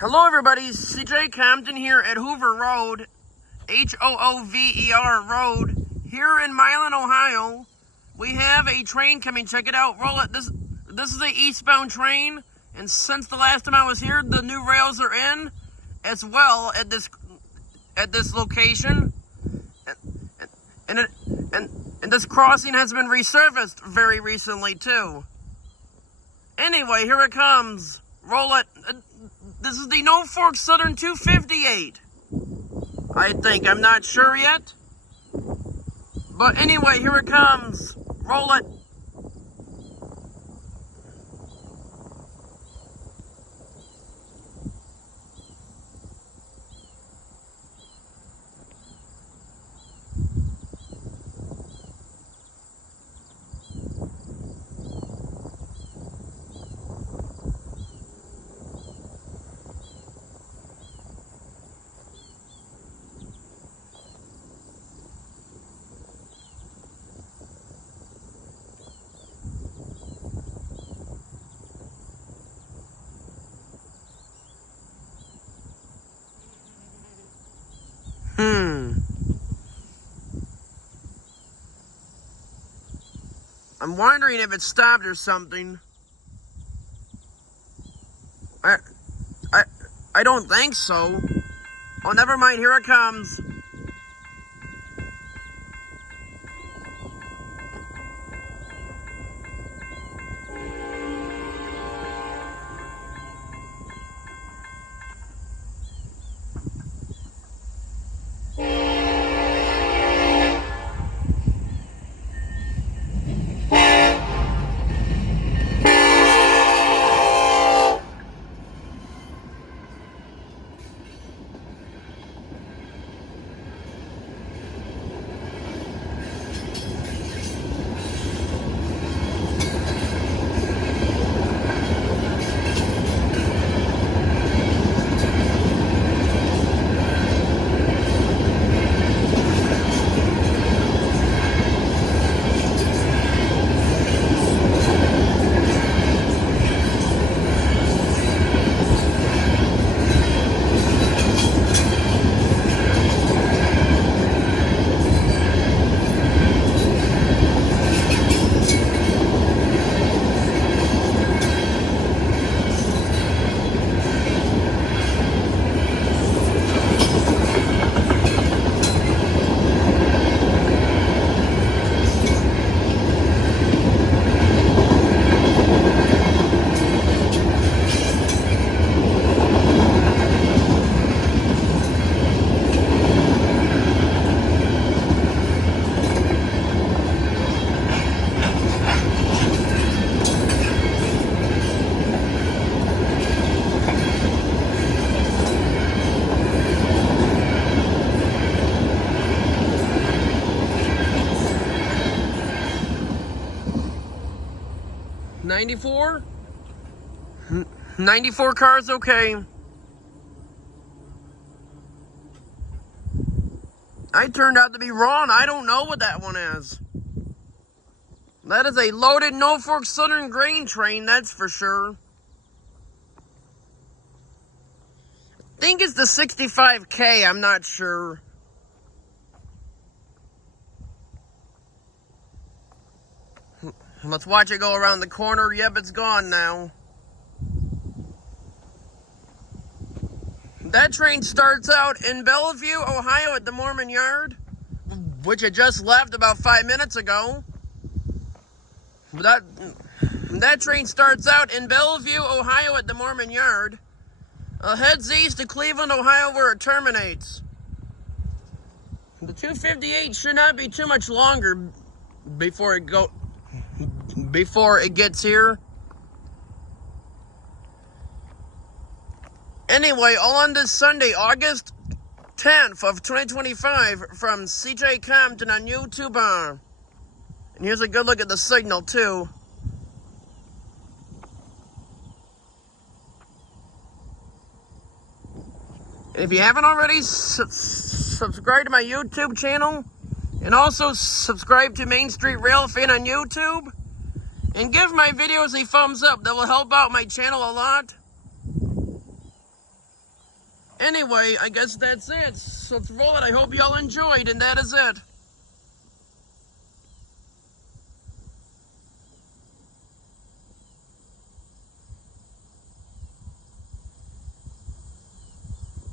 Hello everybody, CJ Compton here at Hoover Road, Hoover Road, here in Milan, Ohio. We have a train coming, check it out, roll it. This is the eastbound train, and since the last time I was here, the new rails are in as well at this location. And this crossing has been resurfaced very recently too. Anyway, here it comes. Roll it. This is the Norfolk Southern 258. I think. I'm not sure yet. But anyway, here it comes. Roll it. I'm wondering if it stopped or something. I don't think so. Oh, never mind. Here it comes. $94? 94 cars, okay. I turned out to be wrong. I don't know what that one is. That is a loaded Norfolk Southern grain train, that's for sure. I think it's the 65K, I'm not sure. Let's watch it go around the corner. Yep, it's gone now. That train starts out in Bellevue, Ohio at the Mormon Yard, which it just left about 5 minutes ago. That train starts out in Bellevue, Ohio at the Mormon Yard. Heads east to Cleveland, Ohio, where it terminates. The 258 should not be too much longer before it gets here. Anyway, all on this Sunday, August 10th of 2025 from CJ Compton on YouTube. And here's a good look at the signal too. And if you haven't already, subscribe to my YouTube channel. And also subscribe to Main Street Rail Fan on YouTube. And give my videos a thumbs up. That will help out my channel a lot. Anyway, I guess that's it. So let's roll it. I hope y'all enjoyed, and that is it.